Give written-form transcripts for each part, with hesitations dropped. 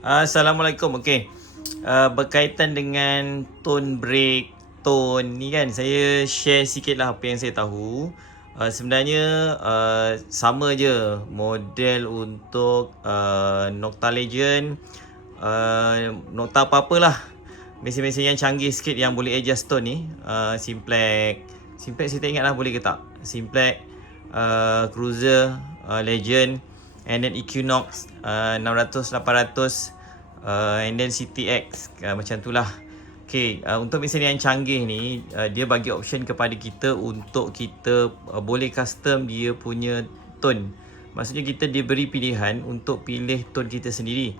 Assalamualaikum. Okey. Berkaitan dengan tone break, tone ni kan, saya share sikitlah apa yang saya tahu. Sebenarnya sama je model untuk Nocta Legend, Nocta apa-apalah. Mesin-mesin yang canggih sikit yang boleh adjust tone ni, Simplex. Simplex saya tak ingat lah boleh ke tak. Simplex, Cruiser, Legend, and then Equinox 600, 800, and then CTX, macam tu lah. Okay, untuk mesin yang canggih ni, dia bagi option kepada kita untuk kita boleh custom dia punya tone. Maksudnya kita diberi pilihan untuk pilih tone kita sendiri.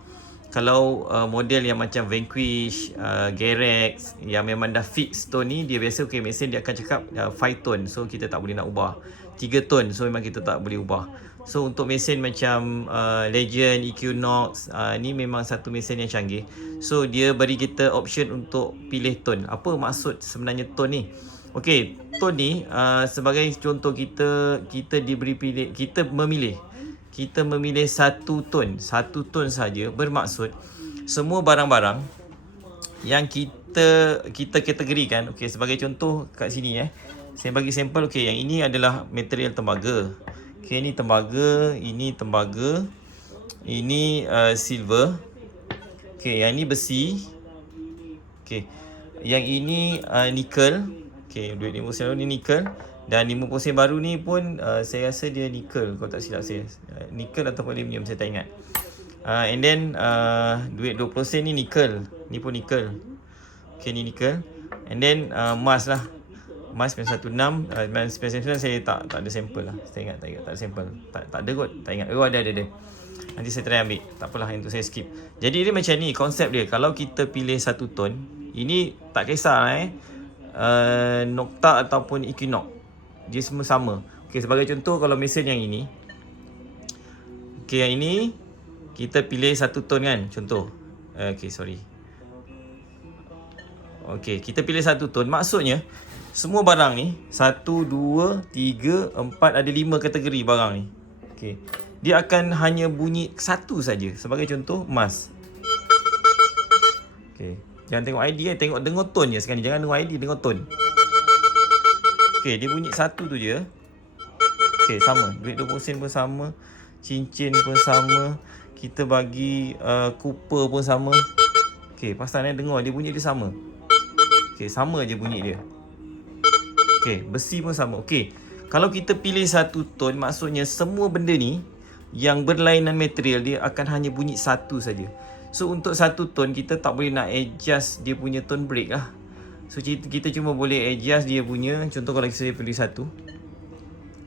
Kalau model yang macam Vanquish, Gerex yang memang dah fix tone ni, dia biasa mesin dia akan cakap 5 tone. So kita tak boleh nak ubah. 3 tone, so memang kita tak boleh ubah. So untuk mesin macam Legend, Equinox, ni memang satu mesin yang canggih. So dia beri kita option untuk pilih tone. Apa maksud sebenarnya tone ni? Okey, tone ni sebagai contoh kita diberi pilih, kita memilih satu tone saja, bermaksud semua barang-barang yang kita kategorikan. Okey, sebagai contoh kat sini saya bagi sampel. Okey, yang ini adalah material tembaga. Okey, ini tembaga, ini silver. Okey, yang ini besi. Okey, yang ini nikel. Okey, duit 50 sen ni nikel. Dan 50 sen baru ni pun saya rasa dia nikel, kalau tak silap saya. Nikel ataupun aluminium, saya tak ingat. And then duit 20 sen ni nikel. Ni pun nikel. Okay, ni nikel. And then emas lah. Emas 916, 999 saya tak ada sampel lah. Saya ingat tak ada sampel. Tak ada kot, tak ingat. Oh, ada. Nanti saya try ambil. Tak apalah, itu saya skip. Jadi dia macam ni konsep dia. Kalau kita pilih satu tone, ini tak kisah Nocta ataupun Equinox, dia semua sama. Okay, sebagai contoh, kalau mesin yang ini, okay, yang ini kita pilih satu tone kan, contoh. Okay, sorry. Okay, kita pilih satu tone. Maksudnya semua barang ni 1, 2, 3, 4, ada 5 kategori barang ni. Okay, dia akan hanya bunyi satu saja. Sebagai contoh, emas. Okay, jangan tengok ID dengar tone je sekali. Jangan dengar ID, dengar tone. Okay, dia bunyi satu tu je. Okay, sama. Duit 20 sen pun sama. Cincin pun sama. Kita bagi Cooper pun sama. Okay, pasal dengar dia bunyi dia sama. Okay, sama je bunyi dia. Okay, besi pun sama. Okay, kalau kita pilih satu tone, maksudnya semua benda ni yang berlainan material, dia akan hanya bunyi satu saja. So untuk satu tone, kita tak boleh nak adjust dia punya tone break lah. So kita cuma boleh adjust dia punya. Contoh kalau saya pilih satu.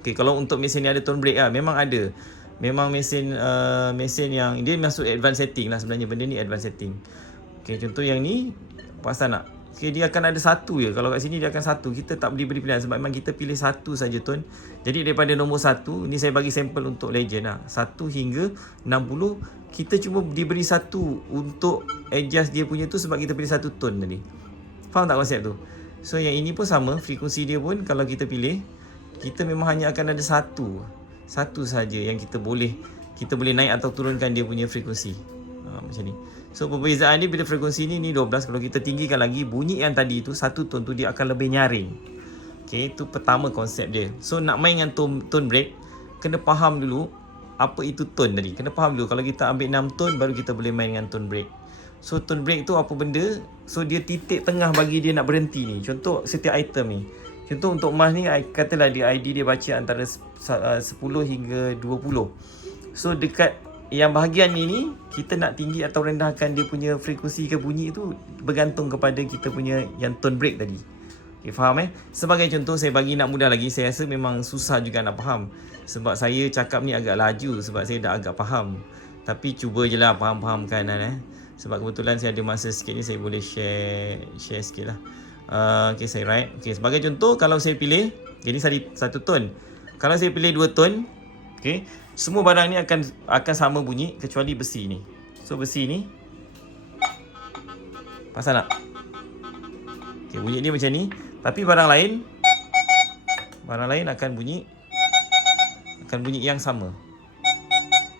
Okay, kalau untuk mesin ni ada tone break lah, memang ada. Memang mesin yang dia masuk advanced setting lah sebenarnya. Benda ni advanced setting. Okay, contoh yang ni pasal nak. Okay, dia akan ada satu je. Kalau kat sini dia akan satu. Kita tak boleh beri pilihan sebab memang kita pilih satu saja tone. Jadi daripada nombor 1, ni saya bagi sampel untuk Legend lah. 1 hingga 60, kita cuma diberi satu untuk adjust dia punya tu sebab kita pilih satu tone tadi. Faham tak konsep tu? So yang ini pun sama, frekuensi dia pun kalau kita pilih, kita memang hanya akan ada satu saja yang kita boleh naik atau turunkan dia punya frekuensi. Macam ni. So perbezaan ni bila frekuensi ni 12, kalau kita tinggikan lagi, bunyi yang tadi tu satu tone tu dia akan lebih nyaring. Okay, itu pertama konsep dia. So nak main dengan tone break, kena faham dulu apa itu tone tadi. Kena faham dulu. Kalau kita ambil 6 tone, baru kita boleh main dengan tone break. So tone break tu apa benda? So dia titik tengah bagi dia nak berhenti ni. Contoh setiap item ni. Contoh untuk emas ni, katalah dia ID dia baca antara 10 hingga 20. So dekat yang bahagian ni kita nak tinggi atau rendahkan dia punya frekuensi ke bunyi tu bergantung kepada kita punya yang tone break tadi. Okay, faham Sebagai contoh, saya bagi nak mudah lagi. Saya rasa memang susah juga nak faham sebab saya cakap ni agak laju sebab saya dah agak faham. Tapi cuba je lah faham-fahamkan sebab kebetulan saya ada masa sikit ni, saya boleh share sikit lah. Okay, saya write. Okay, sebagai contoh, kalau saya pilih, jadi satu tone. Kalau saya pilih 2 tone, okay, semua barang ni akan sama bunyi kecuali besi ni. So besi ni pasal nak. Okay, bunyi dia macam ni. Tapi barang lain akan bunyi yang sama.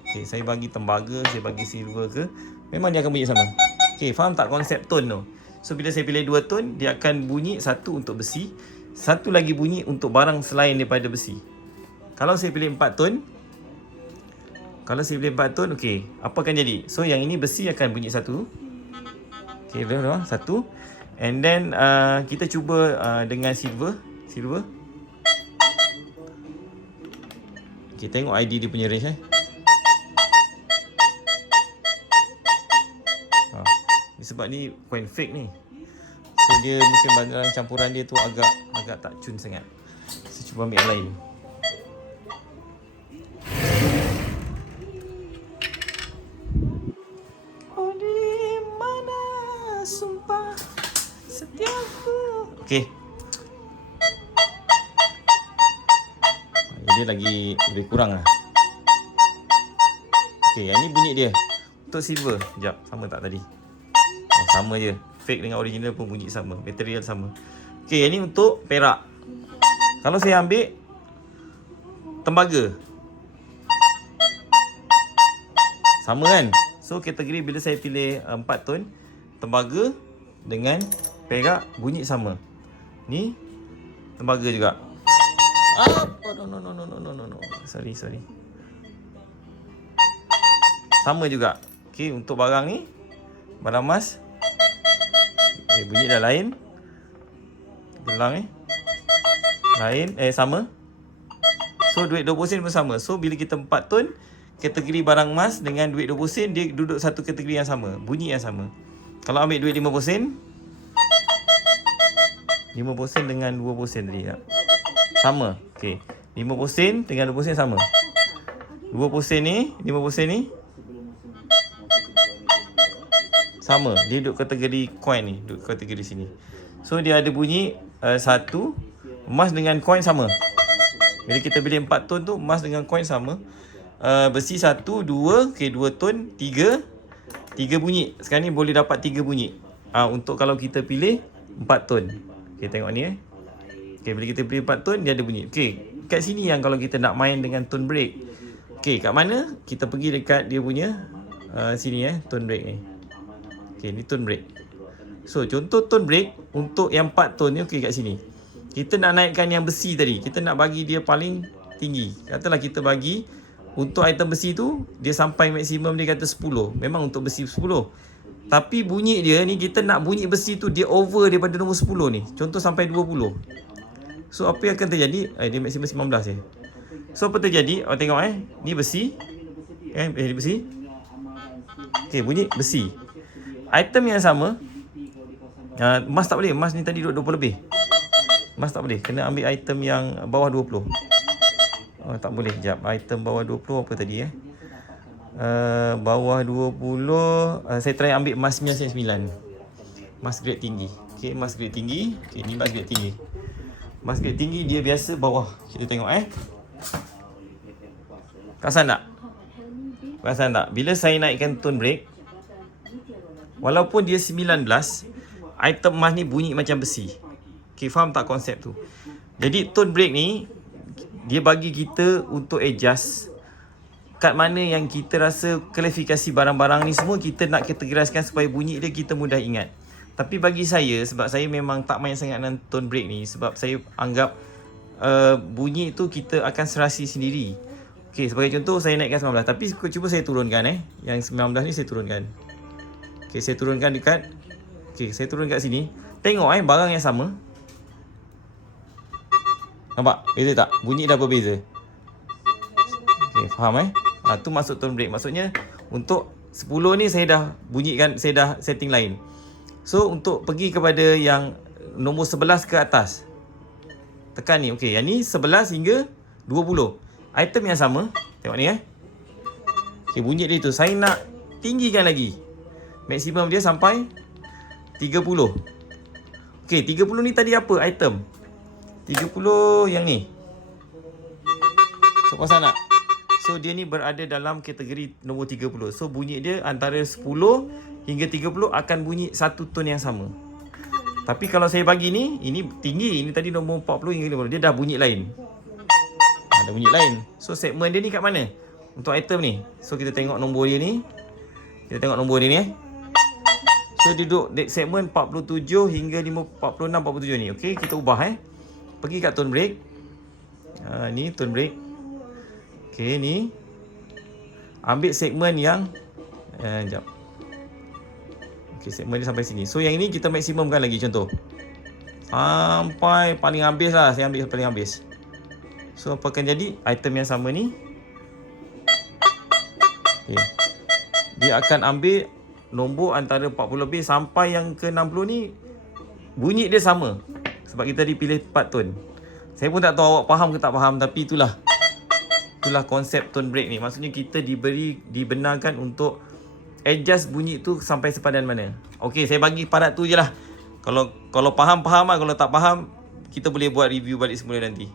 Okay, saya bagi tembaga, saya bagi silver ke. memang dia akan bunyi sama. Okay, faham tak konsep tone tu? So bila saya pilih 2 tone, dia akan bunyi satu untuk besi, satu lagi bunyi untuk barang selain daripada besi. Kalau saya pilih 4 tone, okey, apa akan jadi? So yang ini besi akan bunyi satu. Okey, dah satu. And then kita cuba dengan silver. Okey, tengok ID dia punya range Ni sebab ni coin fake ni. So dia mungkin bandaran campuran dia tu agak tak cun sangat. Saya cuba ambil yang lain. Sumpah setiaku. Okey. Dia lagi lebih kurang lah. Okey, yang ni bunyi dia. Untuk silver. Sekejap, sama tak tadi? Oh, sama je. Fake dengan original pun bunyi sama. Material sama. Okey, yang ni untuk perak. Kalau saya ambil tembaga. Sama kan? So, kategori bila saya pilih 4 tone, tembaga dengan perak bunyi sama. Ni tembaga juga. No. Sorry. Sama juga. Okey, untuk barang ni, barang emas. Bunyi dah lain. Gelang ni lain, sama. So duit 20 sen pun sama. So bila kita 4 tone, kategori barang emas dengan duit 20 sen, dia duduk satu kategori yang sama, bunyi yang sama. Kalau ambil duit 50 sen, 50 sen dengan 20 sen tadi tak? Sama. Okey. 50 sen dengan 20 sen sama. 20 sen ni, 50 sen ni sama. Dia duduk kategori coin ni, duduk kategori sini. So dia ada bunyi satu, emas dengan coin sama. Bila kita pilih 4 tone tu, emas dengan coin sama. Besi 1, 2, okey 2 tone, 3 bunyi. Sekarang ni boleh dapat 3 bunyi. Untuk kalau kita pilih 4 tone. Okey, tengok ni Okey, bila kita pilih 4 tone, dia ada bunyi. Okey, kat sini yang kalau kita nak main dengan tone break. Okey, kat mana? Kita pergi dekat dia punya sini tone break ni. Okey, ni tone break. So, contoh tone break untuk yang 4 tone ni, okey kat sini. Kita nak naikkan yang besi tadi. Kita nak bagi dia paling tinggi. Katalah kita bagi untuk item besi tu, dia sampai maksimum dia kata 10. Memang untuk besi 10. Tapi bunyi dia ni, kita nak bunyi besi tu dia over daripada nombor 10 ni. Contoh sampai 20. So apa yang akan terjadi? Dia maksimum 19 So apa terjadi? Tengok ni besi. Ni besi. Okey, bunyi besi. Item yang sama. Emas tak boleh. Emas ni tadi duduk 20 lebih. Emas tak boleh. Kena ambil item yang bawah 20. Tak boleh. Sekejap. Item bawah 20 apa tadi bawah 20. Saya try ambil emas 99. Emas grade tinggi. Okey, emas grade tinggi. Okey, ni emas grade tinggi. Emas grade tinggi dia biasa bawah. Kita tengok Perasan tak? Perasan tak? Bila saya naikkan tone break, walaupun dia 19, item emas ni bunyi macam besi. Okay, faham tak konsep tu? Jadi tone break ni, dia bagi kita untuk adjust kat mana yang kita rasa klasifikasi barang-barang ni semua kita nak kategoriskan supaya bunyi dia kita mudah ingat. Tapi bagi saya, sebab saya memang tak main sangat dengan tone break ni, sebab saya anggap bunyi tu kita akan serasi sendiri. Okey, sebagai contoh saya naikkan 19, tapi cuba saya turunkan yang 19 ni saya turunkan. Okey, saya turunkan dekat. Okey, saya turun kat sini. Tengok barang yang sama. Nampak? Beza tak? Bunyi dah berbeza. Okey, faham tu masuk tone break. Maksudnya untuk 10 ni saya dah bunyikan, saya dah setting lain. So untuk pergi kepada yang nombor 11 ke atas, tekan ni. Okey, yang ni 11 hingga 20. Item yang sama. Tengok ni Okey, bunyi dia tu. Saya nak tinggikan lagi. Maksimum dia sampai 30. Okey, 30 ni tadi apa item? 30 yang ni. So pasal nak? So dia ni berada dalam kategori nombor 30. So bunyi dia antara 10 hingga 30 akan bunyi satu tone yang sama. Tapi kalau saya bagi ni, ini tinggi, ini tadi nombor 40 hingga 50, dia dah bunyi lain. Ada bunyi lain. So segmen dia ni kat mana? Untuk item ni. So kita tengok nombor dia ni. Kita tengok nombor ni eh. So dia duduk segmen 47 hingga 46, 47 ni. Okey, kita ubah eh. Pergi kat tone break. Ni tone break. Okey, ni. Ambil segmen yang sekejap. Okey, segmen ni sampai sini. So yang ini kita maksimumkan lagi contoh. Sampai paling habis lah. Saya ambil paling habis. So apa akan jadi? Item yang sama ni. Okay. Dia akan ambil nombor antara 40 lebih sampai yang ke 60 ni. Bunyi dia sama. Sebab kita dipilih 4 tone. Saya pun tak tahu awak faham ke tak faham. Tapi itulah konsep tone break ni. Maksudnya kita dibenarkan untuk adjust bunyi tu sampai sepadan mana. Okey, saya bagi parat tu je lah. Kalau faham lah. Kalau tak faham, kita boleh buat review balik semula nanti.